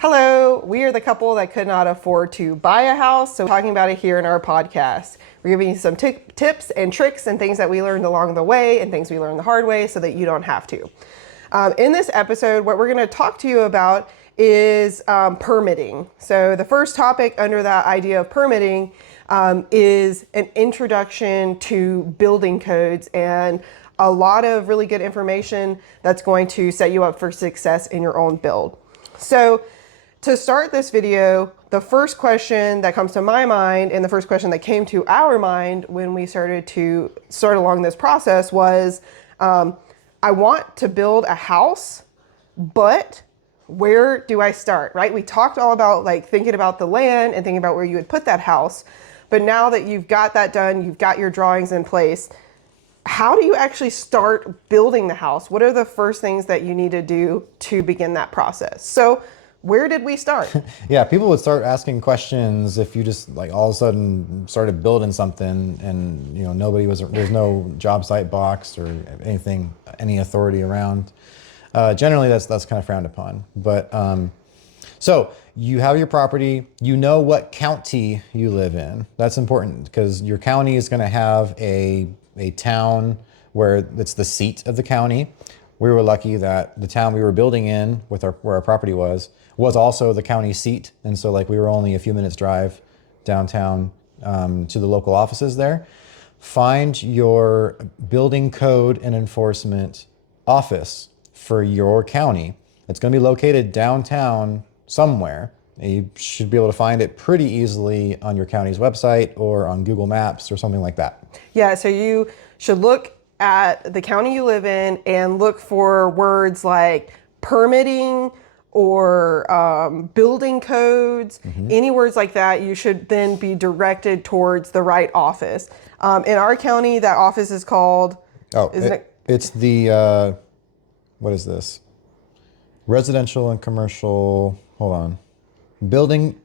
Hello, we are the couple that could not afford to buy a house, so we're talking about it here in our podcast. We're giving you some tips and tricks and things that we learned along the way and things we learned the hard way so that you don't have to. In this episode, what we're going to talk to you about is permitting. So the first topic under that idea of permitting is an introduction to building codes and a lot of really good information that's going to set you up for success in your own build. So to start this video, the first question that comes to my mind and the first question that came to our mind when we started along this process was, I want to build a house, but where do I start, right? We talked all about like thinking about the land and thinking about where you would put that house. But now that you've got that done, you've got your drawings in place, how do you actually start building the house? What are the first things that you need to do to begin that process? So where did we start? Yeah, people would start asking questions if you just like all of a sudden started building something and there's no job site box or anything, any authority around. Generally that's kind of frowned upon. But so you have your property, you know what county you live in. That's important because your county is going to have a town where it's the seat of the county. We were lucky that the town we were building in where our property was also the county seat. And so like we were only a few minutes drive downtown to the local offices there. Find your building code and enforcement office for your county. It's going to be located downtown somewhere. You should be able to find it pretty easily on your county's website or on Google Maps or something like that. Yeah, so you should look at the county you live in and look for words like permitting or building codes, any words like that. You should then be directed towards the right office. In our county, that office is called... It's the, what is this? Residential and commercial, hold on. Building,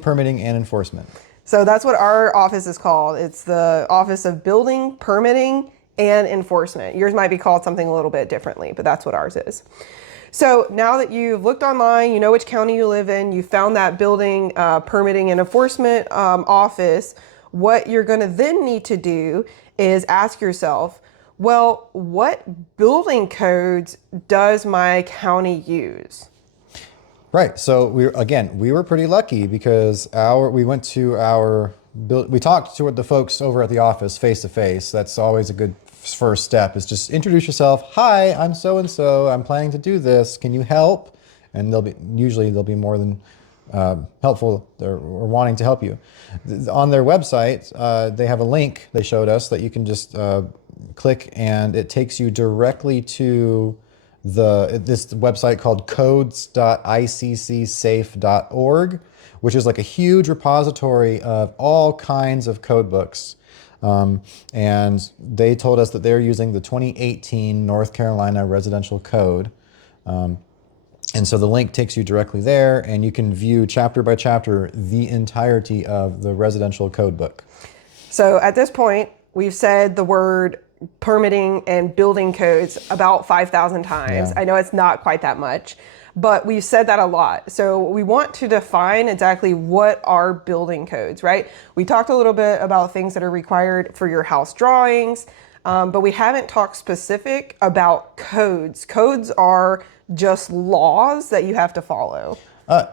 permitting, and enforcement. So that's what our office is called. It's the Office of Building, Permitting, and Enforcement. Yours might be called something a little bit differently, but that's what ours is. So now that you've looked online, you know which county you live in, you found that building, permitting, and enforcement office, what you're going to then need to do is ask yourself, well, what building codes does my county use? Right. So we were pretty lucky because we talked to the folks over at the office face to face. That's always a good first step, is just introduce yourself. Hi, I'm so-and-so. I'm planning to do this. Can you help? And they'll be more than helpful or wanting to help you. On their website, they have a link they showed us that you can just click and it takes you directly to this website called codes.iccsafe.org, which is like a huge repository of all kinds of code books. And they told us that they're using the 2018 North Carolina Residential Code. And so the link takes you directly there and you can view chapter by chapter the entirety of the residential code book. So at this point, we've said the word permitting and building codes about 5,000 times. Yeah. I know it's not quite that much, but we've said that a lot. So we want to define exactly what are building codes, right? We talked a little bit about things that are required for your house drawings, but we haven't talked specific about codes. Codes are just laws that you have to follow.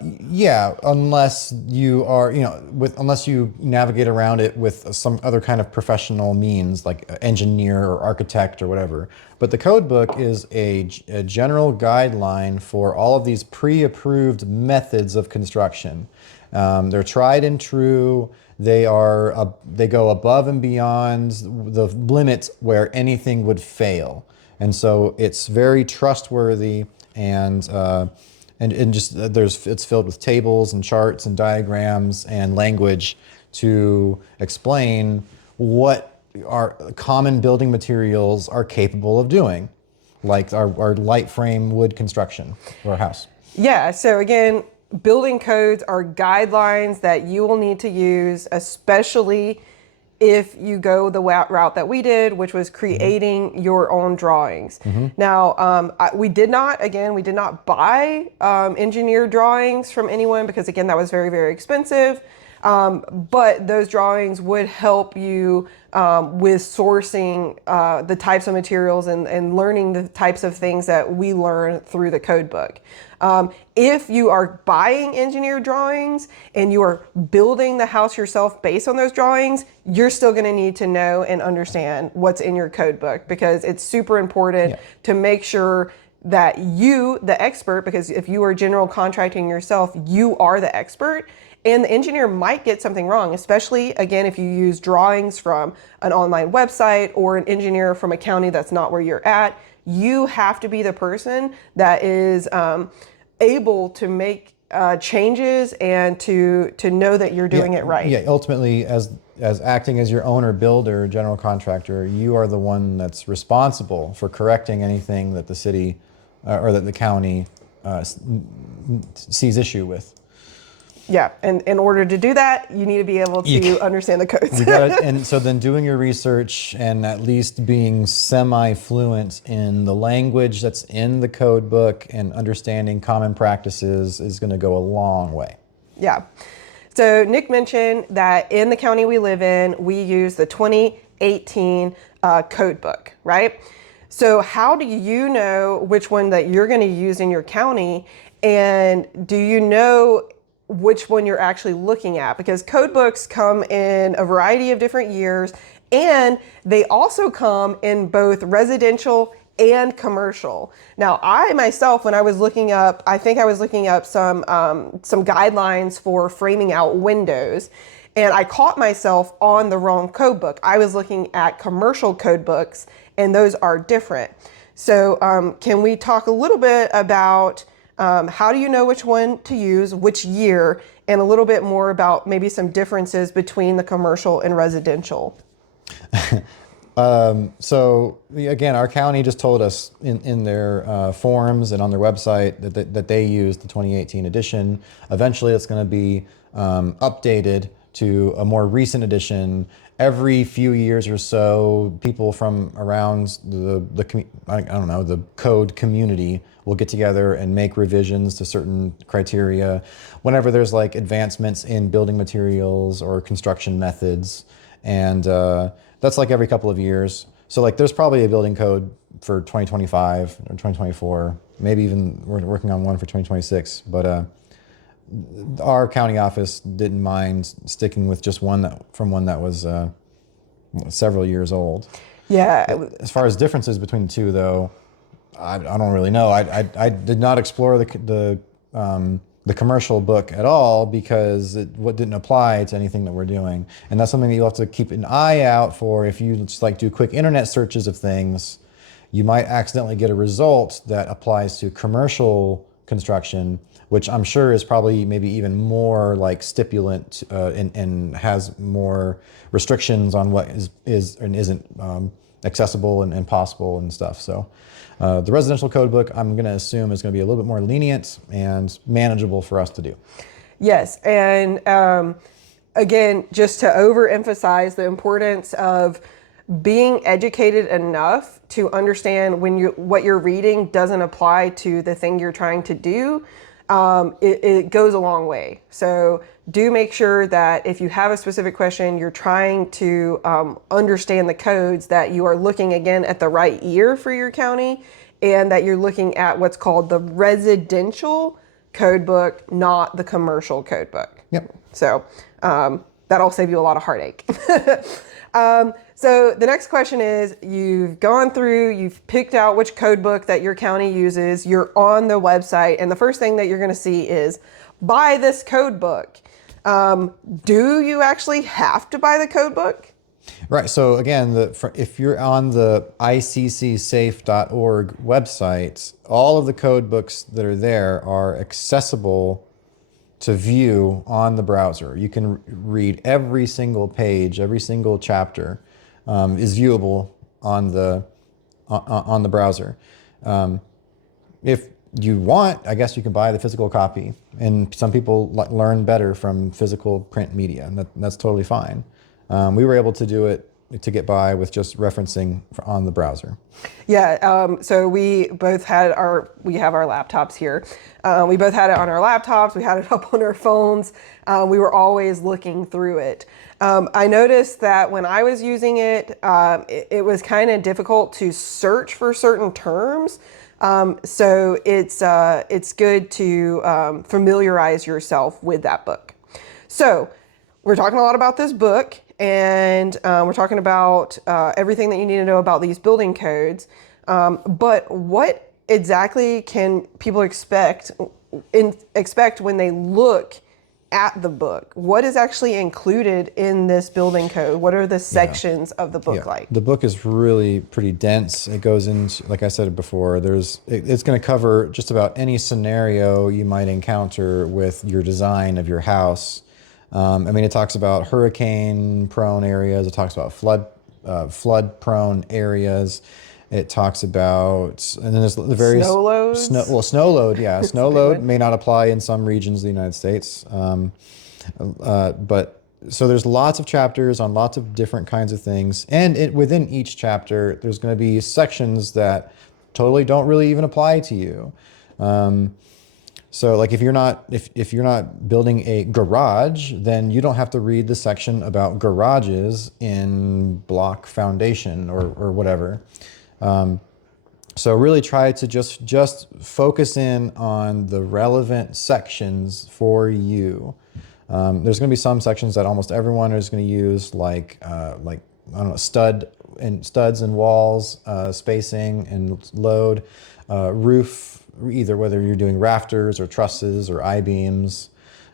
Yeah, unless you are, unless you navigate around it with some other kind of professional means, like engineer or architect or whatever. But the code book is a general guideline for all of these pre-approved methods of construction. They're tried and true. They go above and beyond the limits where anything would fail. And so it's very trustworthy and it's filled with tables and charts and diagrams and language to explain what our common building materials are capable of doing, like our light frame wood construction for our house. Yeah, so again, building codes are guidelines that you will need to use, especially if you go the route that we did, which was creating your own drawings. Now, we did not buy engineered drawings from anyone because, again, that was very, very expensive. But those drawings would help you with sourcing the types of materials and learning the types of things that we learn through the code book. If you are buying engineered drawings and you are building the house yourself based on those drawings, you're still going to need to know and understand what's in your code book, because it's super important to make sure that you, the expert, because if you are general contracting yourself, you are the expert. And the engineer might get something wrong, especially, again, if you use drawings from an online website or an engineer from a county that's not where you're at. You have to be the person that is able to make changes and to know that you're doing it right. Yeah, ultimately, as acting as your owner, builder, general contractor, you are the one that's responsible for correcting anything that the city or that the county sees issue with. Yeah, and in order to do that, you need to be able to understand the codes. And so then doing your research and at least being semi-fluent in the language that's in the code book and understanding common practices is going to go a long way. Yeah. So Nick mentioned that in the county we live in, we use the 2018 code book, right? So how do you know which one that you're going to use in your county? And do you know which one you're actually looking at? Because code books come in a variety of different years, and they also come in both residential and commercial. Now, I myself, when I was looking up, I think I was looking up some guidelines for framing out windows, and I caught myself on the wrong code book. I was looking at commercial code books, and those are different. So can we talk a little bit about how do you know which one to use, which year, and a little bit more about maybe some differences between the commercial and residential? So again, our county just told us in their forms and on their website that they used the 2018 edition. Eventually, it's going to be updated to a more recent edition. Every few years or so, people from around the code community will get together and make revisions to certain criteria whenever there's like advancements in building materials or construction methods. And that's like every couple of years. So like there's probably a building code for 2025 or 2024, maybe even we're working on one for 2026. But our county office didn't mind sticking with just one that was several years old. Yeah. As far as differences between the two, though, I don't really know. I did not explore the commercial book at all because it didn't apply to anything that we're doing, and that's something that you'll have to keep an eye out for. If you just like do quick internet searches of things, you might accidentally get a result that applies to commercial construction, which I'm sure is probably maybe even more like stipulant and has more restrictions on what is and isn't accessible and possible and stuff. So the residential code book, I'm going to assume, is going to be a little bit more lenient and manageable for us to do. Yes, and again, just to overemphasize the importance of being educated enough to understand when what you're reading doesn't apply to the thing you're trying to do, it goes a long way. So do make sure that if you have a specific question, you're trying to understand the codes, that you are looking again at the right year for your county, and that you're looking at what's called the residential code book, not the commercial code book. Yep. So that'll save you a lot of heartache. So the next question is, you've gone through, you've picked out which code book that your county uses, you're on the website, and the first thing that you're going to see is buy this code book. Do you actually have to buy the code book? Right. So again, if you're on the iccsafe.org website, all of the code books that are there are accessible to view on the browser. You can read every single page, every single chapter is viewable on the browser. If you want, I guess you can buy the physical copy, and some people learn better from physical print media, and that's totally fine. We were able to do it to get by with just referencing on the browser. Yeah, so we both had we have our laptops here. We both had it on our laptops. We had it up on our phones. We were always looking through it. I noticed that when I was using it, it was kind of difficult to search for certain terms. So it's good to familiarize yourself with that book. So we're talking a lot about this book, and we're talking about everything that you need to know about these building codes. But what exactly can people expect when they look at the book? What is actually included in this building code? What are the sections of the book like? The book is really pretty dense. It goes into, like I said before, it's going to cover just about any scenario you might encounter with your design of your house. I mean, it talks about hurricane-prone areas. It talks about flood-prone areas. It talks about, and then there's the various snow loads. Snow load. Yeah, snow load may not apply in some regions of the United States, but so there's lots of chapters on lots of different kinds of things, and within each chapter, there's going to be sections that totally don't really even apply to you. So like if you're not building a garage, then you don't have to read the section about garages in block foundation or whatever. So really try to just focus in on the relevant sections for you. There's going to be some sections that almost everyone is going to use, like I don't know, studs and walls, spacing and load, roof. Either whether you're doing rafters or trusses or I-beams.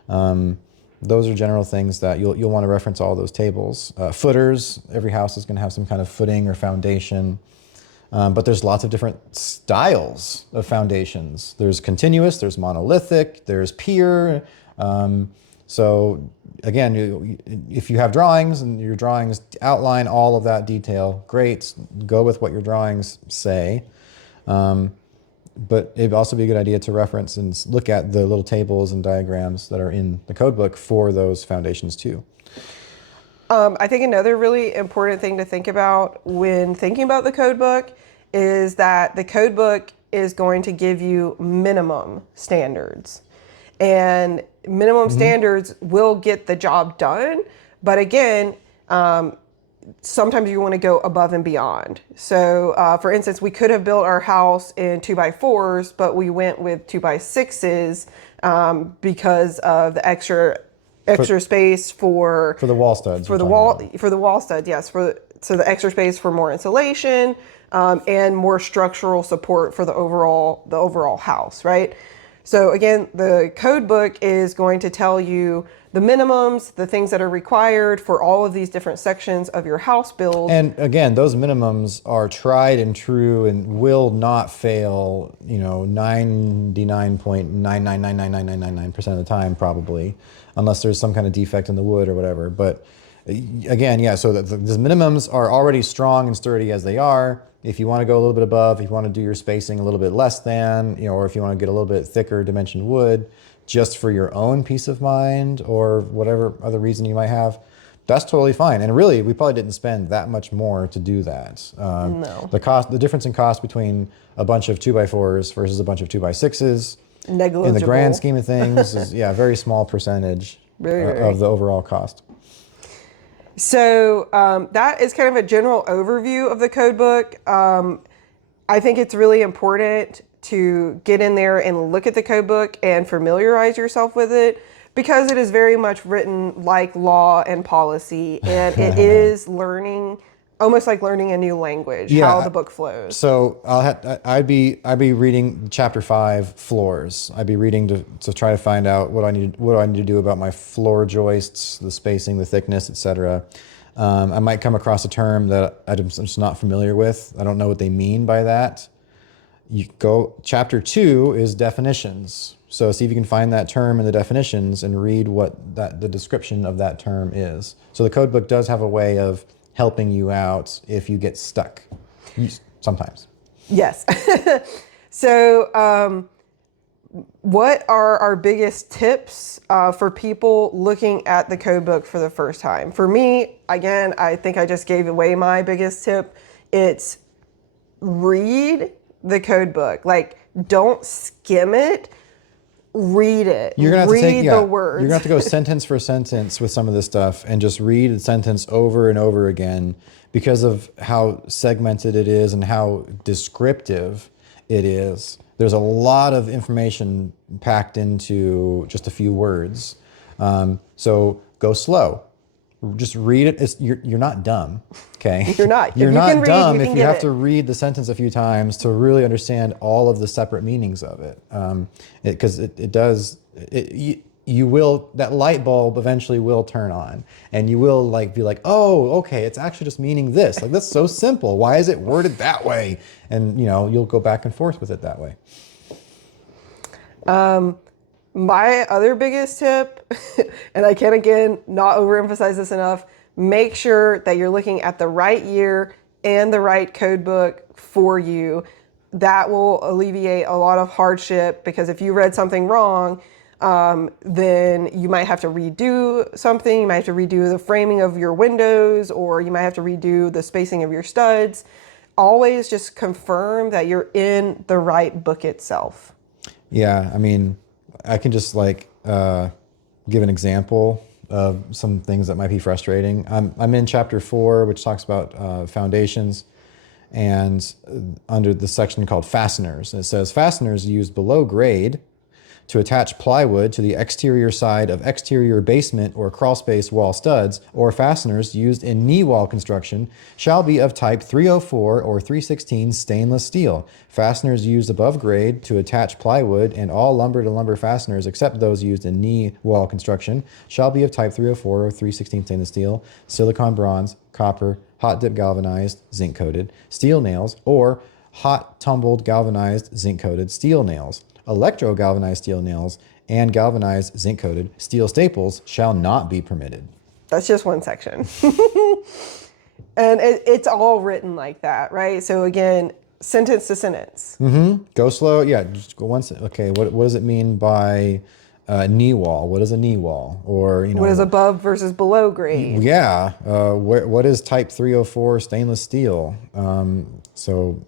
Those are general things that you'll want to reference all those tables. Footers, every house is going to have some kind of footing or foundation. But there's lots of different styles of foundations. There's continuous, there's monolithic, there's pier. So again, if you have drawings and your drawings outline all of that detail, great, go with what your drawings say. But it'd also be a good idea to reference and look at the little tables and diagrams that are in the code book for those foundations too. I think another really important thing to think about when thinking about the code book is that the code book is going to give you minimum standards. And minimum standards will get the job done. But again, sometimes you want to go above and beyond. So for instance, we could have built our house in 2x4s, but we went with 2x6s because of the extra space for the wall studs. For the wall studs, yes. So the extra space for more insulation and more structural support for the overall house, right? So again, the code book is going to tell you the minimums, the things that are required for all of these different sections of your house build. And again, those minimums are tried and true and will not fail, 99.9999999% of the time probably, unless there's some kind of defect in the wood or whatever. But again, yeah, so the minimums are already strong and sturdy as they are. If you want to go a little bit above, if you want to do your spacing a little bit less than, or if you want to get a little bit thicker dimensioned wood, just for your own peace of mind or whatever other reason you might have, that's totally fine. And really, we probably didn't spend that much more to do that. No. The difference in cost between a bunch of 2x4s versus a bunch of 2x6s, negligible. in the grand scheme of things, is a very small percentage of the overall cost. So that is kind of a general overview of the code book. I think it's really important to get in there and look at the code book and familiarize yourself with it, because it is very much written like law and policy, and it is almost like learning a new language, how the book flows. So I'd be reading chapter 5, floors. I'd be reading to try to find out what do I need to do about my floor joists, the spacing, the thickness, etc. I might come across a term that I'm just not familiar with. I don't know what they mean by that. Chapter 2 is definitions. So see if you can find that term in the definitions and read what the description of that term is. So the code book does have a way of helping you out if you get stuck, sometimes. Yes. So what are our biggest tips for people looking at the code book for the first time? For me, again, I think I just gave away my biggest tip. It's read the code book. Like, don't skim it. Read it. You're gonna have read to take the words. You're gonna have to go sentence for sentence with some of this stuff and just read the sentence over and over again because of how segmented it is and how descriptive it is. There's a lot of information packed into just a few words. So go slow. Just read it. You're not dumb, okay? You're not. You're If you not can read, dumb you if can you get have it. to read the sentence a few times to really understand all of the separate meanings of it. Because it does. You will, that light bulb eventually will turn on, and you will like be like, oh, okay, it's actually just meaning this. Like, that's so simple. Why is it worded that way? And you'll go back and forth with it that way. My other biggest tip, and I can't again not overemphasize this enough, make sure that you're looking at the right year and the right code book for you. That will alleviate a lot of hardship, because if you read something wrong, then you might have to redo something. You might have to redo the framing of your windows, or you might have to redo the spacing of your studs. Always just confirm that you're in the right book itself. Yeah, I mean, I can just give an example of some things that might be frustrating. I'm in chapter 4, which talks about foundations, and under the section called fasteners. And it says fasteners used below grade to attach plywood to the exterior side of exterior basement or crawl space wall studs, or fasteners used in knee wall construction, shall be of type 304 or 316 stainless steel. Fasteners used above grade to attach plywood and all lumber to lumber fasteners except those used in knee wall construction shall be of type 304 or 316 stainless steel, silicon bronze, copper, hot dip galvanized, zinc coated, steel nails, or hot tumbled galvanized, zinc coated steel nails. Electro galvanized steel nails and galvanized zinc coated steel staples shall not be permitted. That's just one section. And it's all written like that, right? So again, sentence to sentence. Go slow. Yeah, just go once. Okay, what does it mean by knee wall? What is a knee wall? Or What is above versus below grade? Yeah. What is type 304 stainless steel? So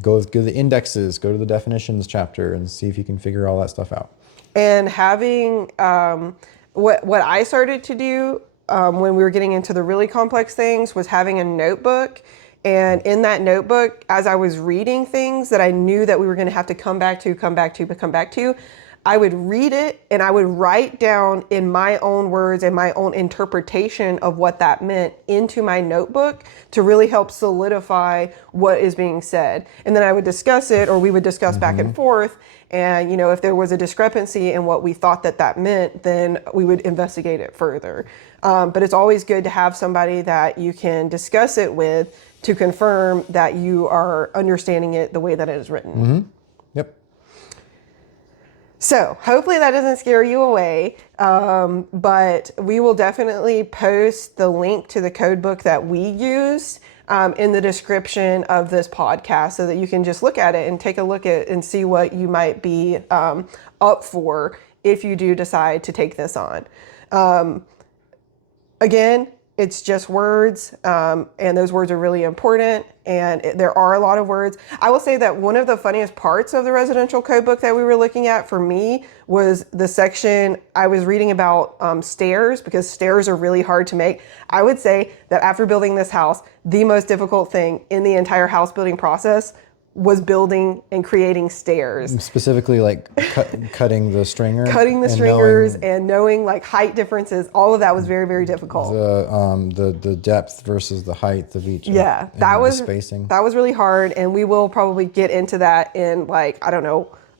go to the indexes, go to the definitions chapter, and see if you can figure all that stuff out. And having what I started to do when we were getting into the really complex things was having a notebook. And in that notebook, as I was reading things that I knew that we were going to have to come back to, I would read it and I would write down in my own words and my own interpretation of what that meant into my notebook to really help solidify what is being said. And then I would discuss it, or we would discuss back and forth. And, if there was a discrepancy in what we thought that meant, then we would investigate it further. But it's always good to have somebody that you can discuss it with to confirm that you are understanding it the way that it is written. Yep. So hopefully that doesn't scare you away, but we will definitely post the link to the code book that we used in the description of this podcast, so that you can just look at it and take a look at and see what you might be up for if you do decide to take this on. Again, it's just words, and those words are really important, and there are a lot of words. I will say that one of the funniest parts of the residential code book that we were looking at for me was the section I was reading about stairs, because stairs are really hard to make. I would say that after building this house, the most difficult thing in the entire house building process was building and creating stairs. Specifically, like cutting the stringer. Cutting the stringers and knowing like height differences. All of that was very, very difficult. The depth versus the height of each. Yeah, that was spacing. That was really hard, and we will probably get into that in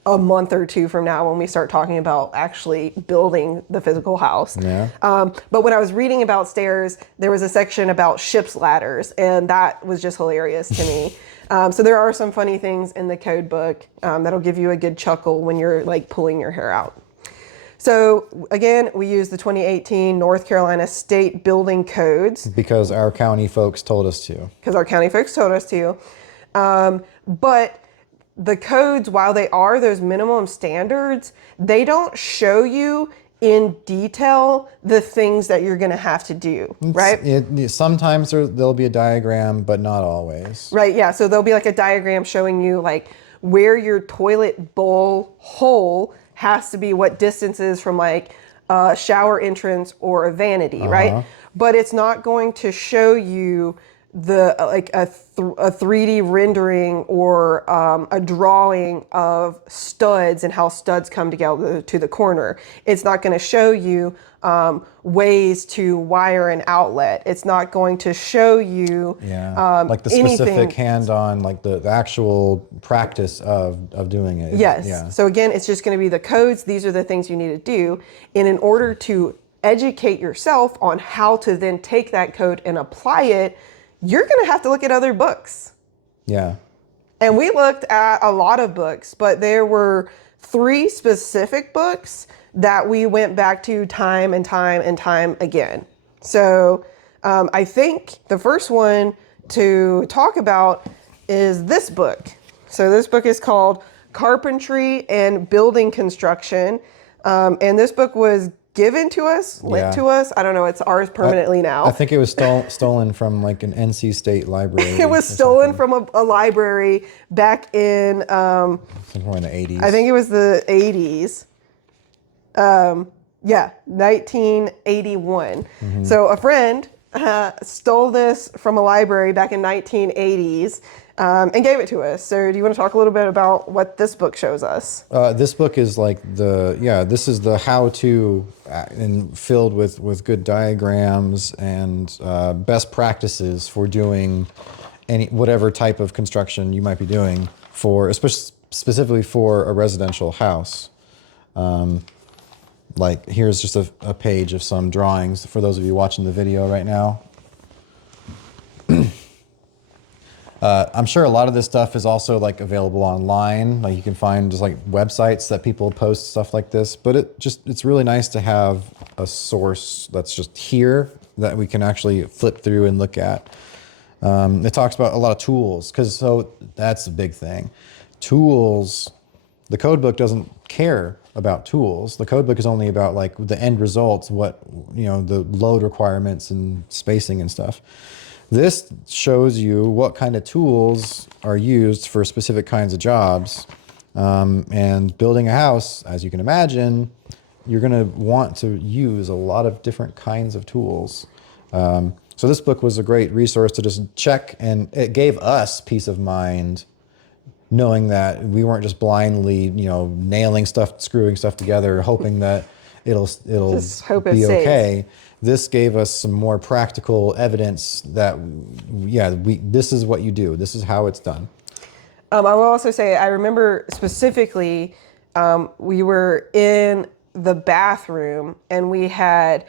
a month or two from now when we start talking about actually building the physical house. Yeah. But when I was reading about stairs, there was a section about ship's ladders, and that was just hilarious to me. So there are some funny things in the code book that'll give you a good chuckle when you're like pulling your hair out. So again, we use the 2018 North Carolina State Building Codes. Because our county folks told us to. But the codes, while they are those minimum standards, they don't show you in detail the things that you're going to have to do, right? Sometimes there'll be a diagram, but not always. Right, yeah. So there'll be like a diagram showing you like where your toilet bowl hole has to be, what distances from like a shower entrance or a vanity, right? But it's not going to show you the like a 3D rendering or a drawing of studs and how studs come together to the corner. It's not going to show you ways to wire an outlet. It's not going to show you like the specific hand-on, like the actual practice of doing it. Yes. Yeah. So again, it's just going to be the codes. These are the things you need to do. And in order to educate yourself on how to then take that code and apply it, you're going to have to look at other books. Yeah. And we looked at a lot of books, but there were 3 specific books that we went back to time and time and time again. So I think the first one to talk about is this book. So this book is called Carpentry and Building Construction. And this book was given to us, lent to us. I don't know. It's ours permanently now. I think it was stolen from like an NC State library. It was stolen from a library back in somewhere in the 80s. I think it was the 80s. 1981. So a friend stole this from a library back in 1980s and gave it to us. So do you want to talk a little bit about what this book shows us? This book is like this is the how-to and filled with good diagrams and best practices for doing whatever type of construction you might be doing specifically for a residential house. Like here's just a page of some drawings for those of you watching the video right now. I'm sure a lot of this stuff is also like available online. Like you can find just like websites that people post stuff like this, but it's really nice to have a source that's just here that we can actually flip through and look at. It talks about a lot of tools so that's a big thing. Tools, the code book doesn't care about tools. The code book is only about like the end results, the load requirements and spacing and stuff. This shows you what kind of tools are used for specific kinds of jobs. And building a house, as you can imagine, you're going to want to use a lot of different kinds of tools. So this book was a great resource to just check, and it gave us peace of mind knowing that we weren't just blindly, nailing stuff, screwing stuff together, hoping that it'll Just hope be it okay. saves. This gave us some more practical evidence that, this is what you do. This is how it's done. I will also say, I remember specifically, we were in the bathroom and we had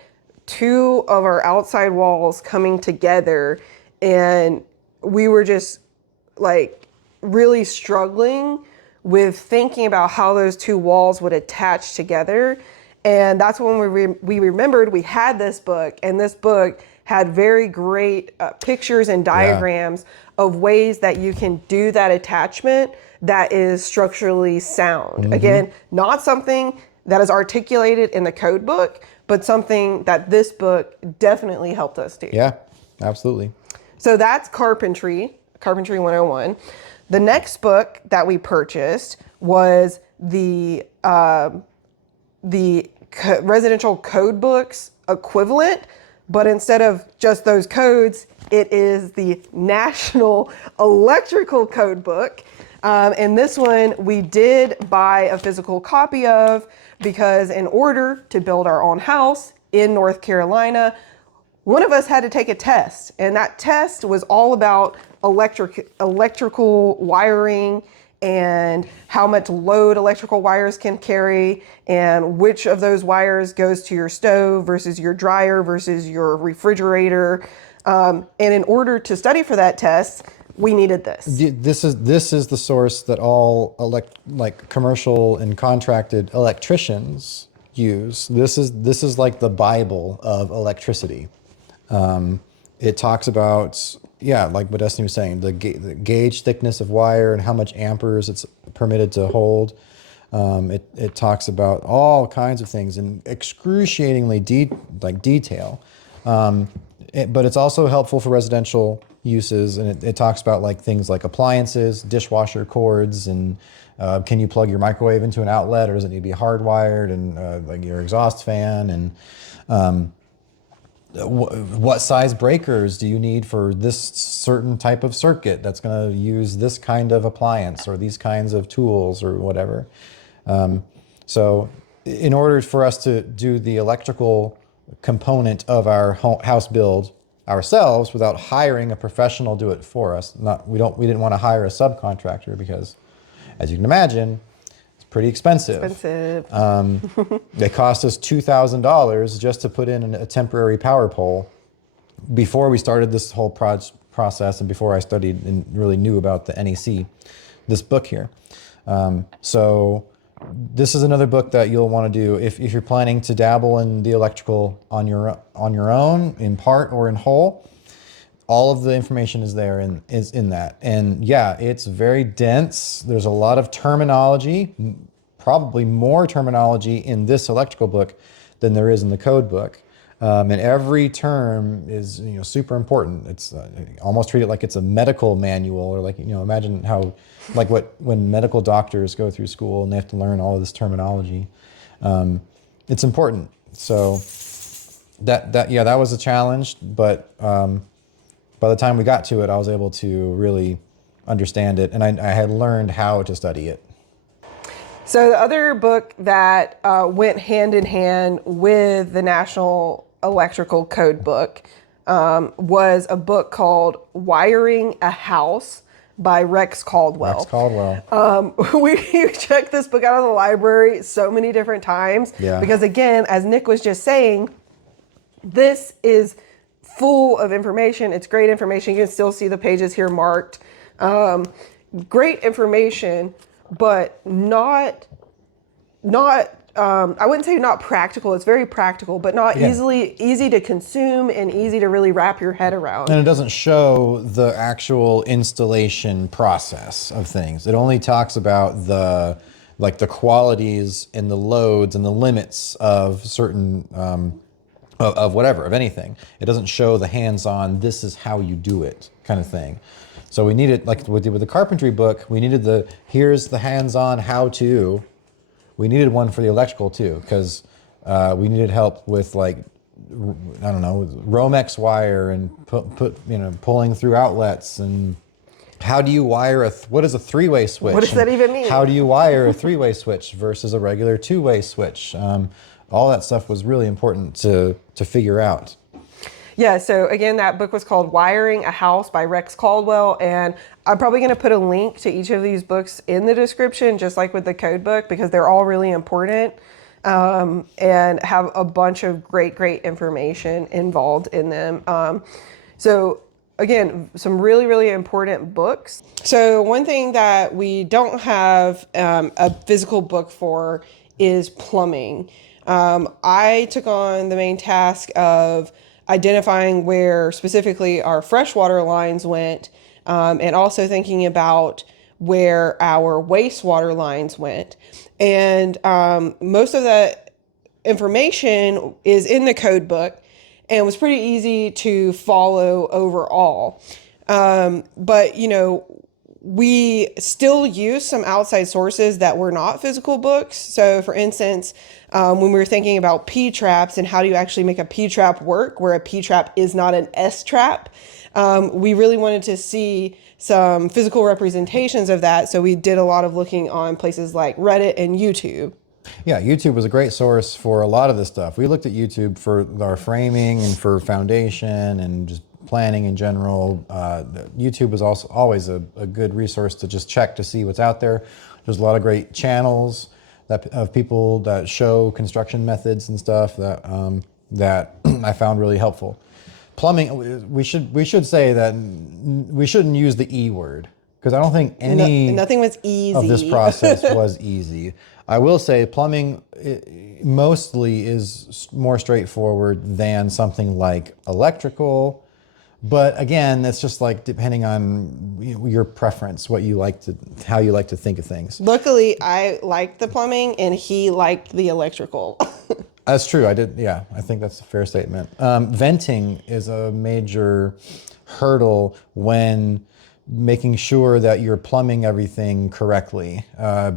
2 of our outside walls coming together, and we were just like really struggling with thinking about how those 2 walls would attach together. And that's when we remembered we had this book, and this book had very great pictures and diagrams of ways that you can do that attachment that is structurally sound. Again, not something that is articulated in the code book, but something that this book definitely helped us do. Yeah, absolutely. So that's Carpentry 101. The next book that we purchased was the residential code books equivalent, but instead of just those codes, it is the National Electrical Code Book. And this one we did buy a physical copy of because in order to build our own house in North Carolina, one of us had to take a test, and that test was all about electrical wiring and how much load electrical wires can carry and which of those wires goes to your stove versus your dryer versus your refrigerator. And in order to study for that test, we needed this. This is the source that all commercial and contracted electricians use. This is like the Bible of electricity. It talks about yeah, like what Destiny was saying, the gauge thickness of wire and how much amperes it's permitted to hold. It talks about all kinds of things in excruciatingly detail. But it's also helpful for residential uses, and it talks about like things like appliances, dishwasher cords, and can you plug your microwave into an outlet, or does it need to be hardwired, and like your exhaust fan, and what size breakers do you need for this certain type of circuit that's going to use this kind of appliance or these kinds of tools or whatever. So in order for us to do the electrical component of our house build ourselves without hiring a professional do it for us, we didn't want to hire a subcontractor because, as you can imagine, it's pretty expensive. It cost us $2,000 just to put in a temporary power pole before we started this whole process and before I studied and really knew about the NEC, this book here. So this is another book that you'll want to do if you're planning to dabble in the electrical on your own, in part or in whole. All of the information is there and is in that. And yeah, it's very dense. There's a lot of terminology, probably more terminology in this electrical book than there is in the code book. And every term is, super important. It's almost treat it like it's a medical manual, or like, imagine how, like when medical doctors go through school and they have to learn all of this terminology. It's important. So that was a challenge, but by the time we got to it, I was able to really understand it, and I had learned how to study it. So the other book that went hand in hand with the National Electrical Code book was a book called Wiring a House by Rex Cauldwell. Rex Cauldwell. We checked this book out of the library so many different times because, again, as Nick was just saying, this is full of information. It's great information. You can still see the pages here marked. Great information, but not I wouldn't say not practical. It's very practical, but not easy to consume and easy to really wrap your head around. And it doesn't show the actual installation process of things. It only talks about the qualities and the loads and the limits of certain of anything. It doesn't show the hands-on, this is how you do it kind of thing. So we needed, like we did with the carpentry book, we needed here's the hands-on how-to. We needed one for the electrical too, because we needed help with Romex wire and pulling through outlets, and how do you wire what is a three-way switch? What does that even mean? How do you wire a three-way switch versus a regular two-way switch? All that stuff was really important to figure out. Yeah, so again, that book was called Wiring a House by Rex Cauldwell, and I'm probably going to put a link to each of these books in the description, just like with the code book, because they're all really important and have a bunch of great information involved in them. So again, some really, really important books. So one thing that we don't have a physical book for is plumbing. I took on the main task of identifying where specifically our freshwater lines went, and also thinking about where our wastewater lines went. And most of that information is in the code book and was pretty easy to follow overall. But, we still use some outside sources that were not physical books. So for instance, when we were thinking about P-traps and how do you actually make a P-trap work where a P-trap is not an S-trap, we really wanted to see some physical representations of that. So we did a lot of looking on places like Reddit and YouTube. Yeah, YouTube was a great source for a lot of this stuff. We looked at YouTube for our framing and for foundation and just planning in general. YouTube was also always a good resource to just check to see what's out there. There's a lot of great channels of people that show construction methods and stuff that I found really helpful. Plumbing, we should say that we shouldn't use the E word, because I don't think nothing was easy of this process was easy. I will say plumbing mostly is more straightforward than something like electrical, But again, that's just like depending on your preference, how you like to think of things. Luckily, I liked the plumbing and he liked the electrical. That's true. I did. Yeah, I think that's a fair statement. Venting is a major hurdle when making sure that you're plumbing everything correctly,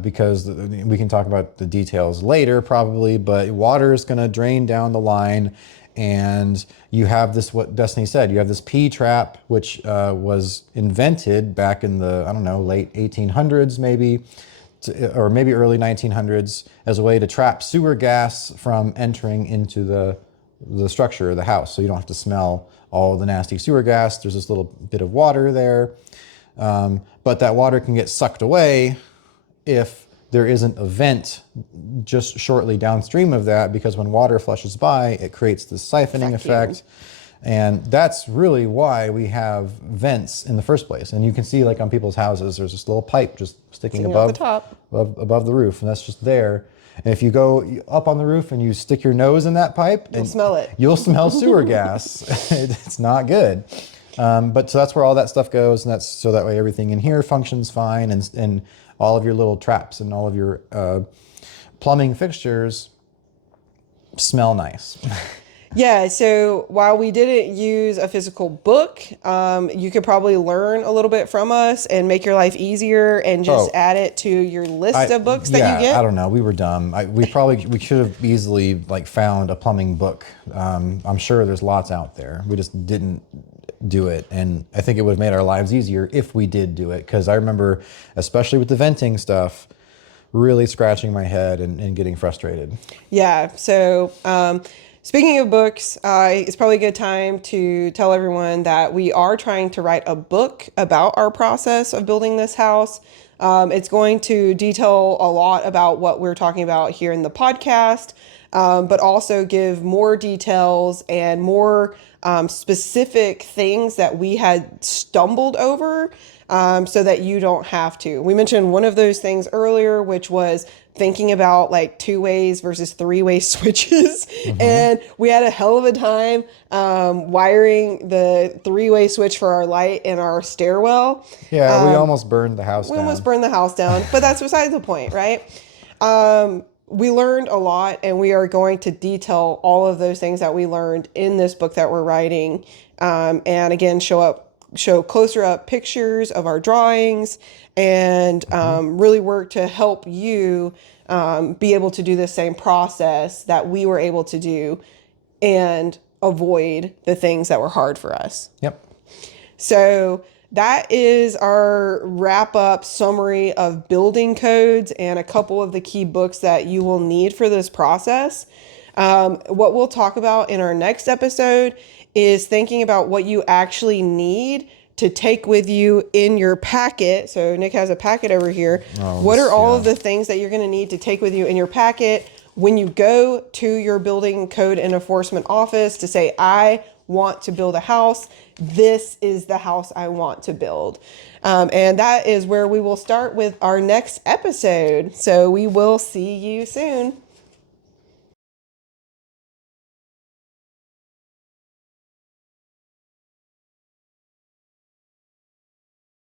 because we can talk about the details later probably, but water is going to drain down the line. And you have this, what Destiny said, you have this P trap, which was invented back in the, I don't know, late 1800s maybe, or maybe early 1900s, as a way to trap sewer gas from entering into the structure of the house. So you don't have to smell all the nasty sewer gas. There's this little bit of water there. But that water can get sucked away if there isn't a vent just shortly downstream of that, because when water flushes by, it creates this siphoning effect. And that's really why we have vents in the first place. And you can see, like on people's houses, there's this little pipe just sticking above the top, above the roof, and that's just there. And if you go up on the roof and you stick your nose in that pipe, you'll smell it. You'll smell sewer gas. It's not good. But so that's where all that stuff goes, and that's so that way everything in here functions fine, and all of your little traps and all of your plumbing fixtures smell nice. Yeah, so while we didn't use a physical book, you could probably learn a little bit from us and make your life easier and just add it to your list of books that you get. I don't know. We were dumb. We should have easily like found a plumbing book. I'm sure there's lots out there. We just didn't do it. And I think it would have made our lives easier if we did do it. Because I remember, especially with the venting stuff, really scratching my head and getting frustrated. Yeah, so... speaking of books, it's probably a good time to tell everyone that we are trying to write a book about our process of building this house. It's going to detail a lot about what we're talking about here in the podcast, but also give more details and more specific things that we had stumbled over, so that you don't have to. We mentioned one of those things earlier, which was thinking about like 2-ways versus 3-way switches. Mm-hmm. And we had a hell of a time wiring the 3-way switch for our light in our stairwell. Yeah, we almost burned the house down. We almost burned the house down, but that's beside the point, right? We learned a lot, and we are going to detail all of those things that we learned in this book that we're writing. And again, show closer up pictures of our drawings, and really work to help you be able to do the same process that we were able to do and avoid the things that were hard for us. Yep. So that is our wrap up summary of building codes and a couple of the key books that you will need for this process. What we'll talk about in our next episode is thinking about what you actually need to take with you in your packet. So Nick has a packet over here. What are all of the things that you're going to need to take with you in your packet when you go to your building code and enforcement office to say, I want to build a house. This is the house I want to build. And that is where we will start with our next episode. So we will see you soon.